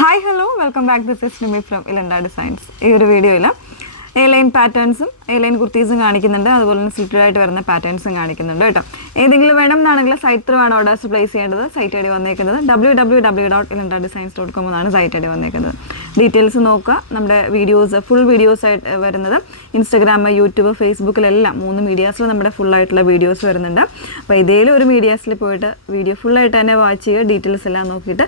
Hi, hello, welcome back. This is Nimi from Ilanda Designs. ഈ ഒരു വീഡിയോയിൽ A-line പാറ്റേൺസും A-line കുർത്തീസും കാണിക്കുന്നുണ്ട്, അതുപോലെ തന്നെ സ്ലിറ്റഡ് ആയിട്ട് വരുന്ന പാറ്റേൺസും കാണിക്കുന്നുണ്ട് കേട്ടോ. ഏതെങ്കിലും വേണമെന്നാണെങ്കിൽ സൈറ്റ് ത്രൂ ആണ് ഓർഡേഴ്സ് പ്ലേസ് ചെയ്യേണ്ടത്. സൈറ്റ് ഐ ഡി വന്നേക്കുന്നത് www.ilandadesigns.com എന്നാണ് സൈറ്റ് ഐ ഡി വന്നേക്കുന്നത്. ഡീറ്റെയിൽസ് നോക്കുക. നമ്മുടെ വീഡിയോസ് ഫുൾ വീഡിയോസ് ആയിട്ട് വരുന്നത് ഇൻസ്റ്റാഗ്രാം, യൂട്യൂബ്, ഫേസ്ബുക്കിലെല്ലാം 3 മീഡിയാസിൽ നമ്മുടെ ഫുൾ ആയിട്ടുള്ള വീഡിയോസ് വരുന്നുണ്ട്. അപ്പോൾ ഇതേലും ഒരു മീഡിയാസിൽ പോയിട്ട് വീഡിയോ ഫുള്ളായിട്ട് തന്നെ വാച്ച് ചെയ്യുക. ഡീറ്റെയിൽസ് എല്ലാം നോക്കിയിട്ട്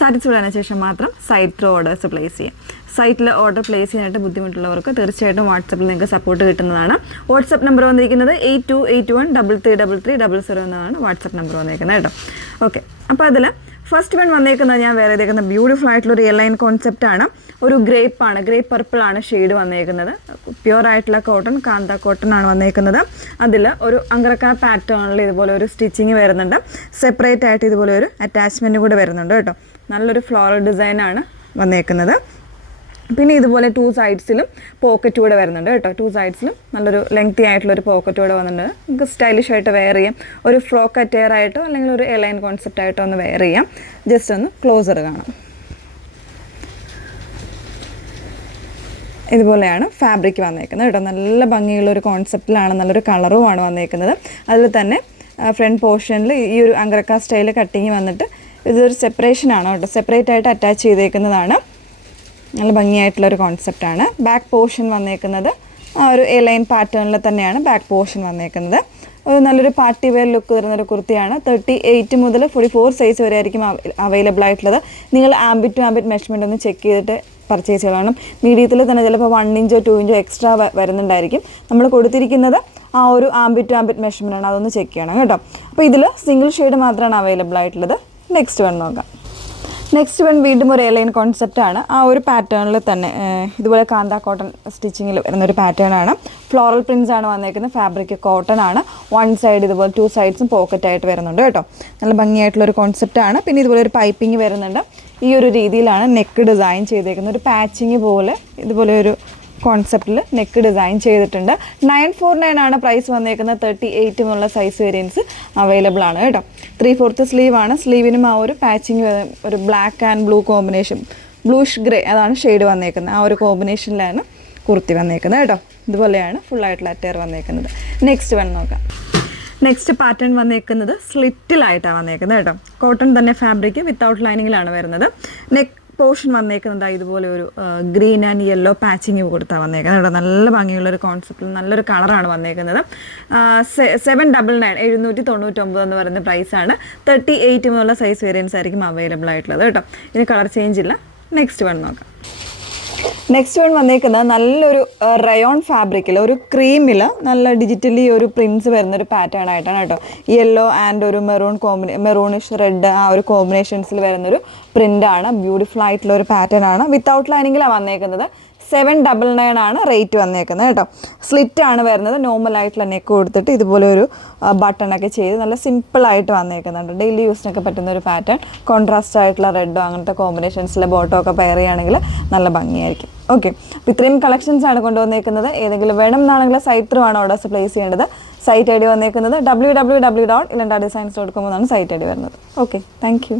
സാറ്റിസ്ഫൈഡ് ആയതിനു ശേഷം മാത്രം സൈറ്റ് ത്രൂ ഓർഡേഴ്സ് പ്ലേസ് ചെയ്യാം. സൈറ്റിൽ ഓർഡർ പ്ലേസ് ചെയ്യാനായിട്ട് ബുദ്ധിമുട്ടുള്ളവർക്ക് തീർച്ചയായിട്ടും വാട്സപ്പിൽ നിങ്ങൾക്ക് സപ്പോർട്ട് കിട്ടുന്നതാണ്. വാട്സപ്പ് നമ്പർ വന്നിരിക്കുന്നത് 8281333300 എന്നതാണ് വാട്സപ്പ് നമ്പർ വന്നിരിക്കുന്നത് കേട്ടോ. ഓക്കെ, അപ്പോൾ അതിൽ ഫസ്റ്റ് വൺ വന്നേക്കുന്നത് ഞാൻ വേറെ ഇതേക്കുന്ന ബ്യൂട്ടിഫുൾ ആയിട്ടുള്ളൊരു എയർലൈൻ കോൺസെപ്റ്റാണ്. ഒരു ഗ്രേപ്പ് പർപ്പിൾ ആണ് ഷെയ്ഡ് വന്നേക്കുന്നത്. പ്യുവർ ആയിട്ടുള്ള കോട്ടൺ, കാന്ത കോട്ടൺ ആണ് വന്നേക്കുന്നത്. അതിൽ ഒരു അങ്കറക്ക പാറ്റേണിൽ ഇതുപോലെ ഒരു സ്റ്റിച്ചിങ് വരുന്നുണ്ട്. സെപ്പറേറ്റ് ആയിട്ട് ഇതുപോലെ ഒരു അറ്റാച്ച്മെൻറ്റ് കൂടെ വരുന്നുണ്ട് കേട്ടോ. നല്ലൊരു ഫ്ലോറൽ ഡിസൈനാണ് വന്നേക്കുന്നത്. പിന്നെ ഇതുപോലെ 2 സൈഡ്സിലും പോക്കറ്റ് കൂടെ വരുന്നുണ്ട് കേട്ടോ. 2 സൈഡ്സിലും നല്ലൊരു ലെങ്തി ആയിട്ടുള്ളൊരു പോക്കറ്റ് കൂടെ വന്നിട്ടുണ്ട്. നമുക്ക് സ്റ്റൈലിഷ് ആയിട്ട് വെയർ ചെയ്യാം. ഒരു ഫ്രോക്ക് അറ്റയർ ആയിട്ടോ അല്ലെങ്കിൽ ഒരു എയർലൈൻ കോൺസെപ്റ്റ് ആയിട്ടോ ഒന്ന് വെയർ ചെയ്യാം. ജസ്റ്റ് ഒന്ന് ക്ലോസർ കാണാം. ഇതുപോലെയാണ് ഫാബ്രിക് വന്നേക്കുന്നത് കേട്ടോ. നല്ല ഭംഗിയുള്ളൊരു കോൺസെപ്റ്റിലാണ്, നല്ലൊരു കളറുമാണ് വന്നേക്കുന്നത്. അതിൽ തന്നെ ഫ്രണ്ട് പോർഷനിൽ ഈ ഒരു അങ്കറക്ക സ്റ്റൈൽ കട്ടിങ് വന്നിട്ട് ഇതൊരു സെപ്പറേഷനാണ് കേട്ടോ. സെപ്പറേറ്റ് ആയിട്ട് അറ്റാച്ച് ചെയ്തേക്കുന്നതാണ്. നല്ല ഭംഗിയായിട്ടുള്ളൊരു കോൺസെപ്റ്റാണ്. ബാക്ക് പോർഷൻ വന്നേക്കുന്നത് ആ ഒരു എയർലൈൻ പാറ്റേണിൽ തന്നെയാണ് ബാക്ക് പോർഷൻ വന്നേക്കുന്നത്. ഒരു നല്ലൊരു പാർട്ടി വെയർ ലുക്ക് വരുന്നൊരു കുർത്തിയാണ്. 38 മുതൽ 44 സൈസ് വരെ ആയിരിക്കും അവൈലബിൾ ആയിട്ടുള്ളത്. നിങ്ങൾ ആംബിറ്റ് ടു ആംബിറ്റ് മെഷർമെൻ്റ് ഒന്ന് ചെക്ക് ചെയ്തിട്ട് പർച്ചേസ് ചെയ്യണം. മീഡിയത്തിൽ തന്നെ ചിലപ്പോൾ 1 ഇഞ്ചോ 2 ഇഞ്ചോ എക്സ്ട്രാ വരുന്നുണ്ടായിരിക്കും. നമ്മൾ കൊടുത്തിരിക്കുന്നത് ആ ഒരു ആംബിറ്റ് ടു ആംബിറ്റ് മെഷർമെൻ്റ് ആണ്, അതൊന്ന് ചെക്ക് ചെയ്യണം കേട്ടോ. അപ്പോൾ ഇതിൽ സിംഗിൾ ഷെയ്ഡ് മാത്രമാണ് അവൈലബിൾ ആയിട്ടുള്ളത്. നെക്സ്റ്റ് വൺ നോക്കാം. നെക്സ്റ്റ് വൺ വീണ്ടും ഒരു എയർലൈൻ കോൺസെപ്റ്റാണ്. ആ ഒരു പാറ്റേണിൽ തന്നെ ഇതുപോലെ കാന്ത കോട്ടൺ സ്റ്റിച്ചിങ്ങിൽ വരുന്നൊരു പാറ്റേൺ ആണ്. ഫ്ലോറൽ പ്രിൻസ് ആണ് വന്നേക്കുന്നത്. ഫാബ്രിക് കോട്ടൺ ആണ്. 1 സൈഡ് ഇതുപോലെ 2 സൈഡ്സും പോക്കറ്റായിട്ട് വരുന്നുണ്ട് കേട്ടോ. നല്ല ഭംഗിയായിട്ടുള്ളൊരു കോൺസെപ്റ്റാണ്. പിന്നെ ഇതുപോലെ ഒരു പൈപ്പിംഗ് വരുന്നുണ്ട്. ഈ ഒരു രീതിയിലാണ് നെക്ക് ഡിസൈൻ ചെയ്തേക്കുന്നത്. ഒരു പാച്ചിങ് പോലെ ഇതുപോലെ ഒരു കോൺസെപ്റ്റിൽ നെക്ക് ഡിസൈൻ ചെയ്തിട്ടുണ്ട്. 949 ആണ് പ്രൈസ് വന്നേക്കുന്നത്. 38 എന്നുള്ള സൈസ് വേരിയൻസ് അവൈലബിൾ ആണ് കേട്ടോ. 3/4 സ്ലീവ് ആണ്. സ്ലീവിനും ആ ഒരു പാച്ചിങ് ഒരു black and blue combination, bluish grey അതാണ് ഷെയ്ഡ് വന്നേക്കുന്നത്. ആ ഒരു കോമ്പിനേഷനിലാണ് കുർത്തി വന്നേക്കുന്നത് കേട്ടോ. ഇതുപോലെയാണ് ഫുള്ളായിട്ടുള്ള അറ്റയർ വന്നേക്കുന്നത്. നെക്സ്റ്റ് വൺ നോക്കാം. നെക്സ്റ്റ് പാറ്റേൺ വന്നേക്കുന്നത് സ്ലിറ്റിലായിട്ടാണ് വന്നേക്കുന്നത് കേട്ടോ. കോട്ടൺ തന്നെ ഫാബ്രിക് വിത്തൗട്ട് ലൈനിങ്ങിലാണ് വരുന്നത്. നെക്ക് പോർഷൻ വന്നേക്കുന്നത് ഇതുപോലെ ഒരു ഗ്രീൻ ആൻഡ് യെല്ലോ പാച്ചിങ് കൊടുത്താണ് വന്നേക്കുന്നത് കേട്ടോ. നല്ല ഭംഗിയുള്ളൊരു കോൺസെപ്റ്റിൽ നല്ലൊരു കളറാണ് വന്നേക്കുന്നത്. 799 799 എന്ന് പറയുന്ന പ്രൈസാണ്. 38 എന്നുള്ള സൈസ് വേരിയൻസ് ആയിരിക്കും അവൈലബിൾ ആയിട്ടുള്ളത് കേട്ടോ. ഇതിന് കളർ ചേഞ്ച് ഇല്ല. നെക്സ്റ്റ് വൺ നോക്കാം. നെക്സ്റ്റ് വൺ വന്നേക്കുന്നത് നല്ലൊരു റയോൺ ഫാബ്രിക്കിൽ ഒരു ക്രീമിൽ നല്ല ഡിജിറ്റലി ഒരു പ്രിൻസ് വരുന്നൊരു പാറ്റേൺ ആയിട്ടാണ് കേട്ടോ. യെല്ലോ ആൻഡ് ഒരു മെറൂണിഷ് റെഡ് ആ ഒരു കോമ്പിനേഷൻസിൽ വരുന്നൊരു പ്രിൻ്റാണ്. ബ്യൂട്ടിഫുൾ ആയിട്ടുള്ള ഒരു പാറ്റേൺ ആണ്. വിത്തൗട്ട് ലൈനിങ്ങിലാണ് വന്നേക്കുന്നത്. 799 ആണ് റേറ്റ് വന്നേക്കുന്നത് കേട്ടോ. സ്ലിറ്റ് ആണ് വരുന്നത്. നോർമൽ ആയിട്ടുള്ള നെക്ക് കൊടുത്തിട്ട് ഇതുപോലെ ഒരു ബട്ടണൊക്കെ ചെയ്ത് നല്ല സിമ്പിളായിട്ട് വന്നേക്കുന്നുണ്ട്. ഡെയിലി യൂസിനൊക്കെ പറ്റുന്ന ഒരു പാറ്റേൺ. കോൺട്രാസ്റ്റ് ആയിട്ടുള്ള റെഡോ അങ്ങനത്തെ കോമ്പിനേഷൻസിലെ ബോട്ടോ ഒക്കെ പെയർ ചെയ്യുകയാണെങ്കിൽ നല്ല ഭംഗിയായിരിക്കും. ഓക്കെ, അപ്പോൾ ഇത്രയും കളക്ഷൻസ് ആണ് കൊണ്ടുവന്നേക്കുന്നത്. ഏതെങ്കിലും വേണമെന്നാണെങ്കിൽ സൈറ്റ് ത്രൂ ആണ് ഓർഡേഴ്സ് പ്ലേസ് ചെയ്യേണ്ടത്. സൈറ്റ് ഐ ഡി വന്നേക്കുന്നത് www.ilandadesigns.com എന്നാണ് സൈറ്റ് ഐ ഡി വരുന്നത്. Okay, thank you.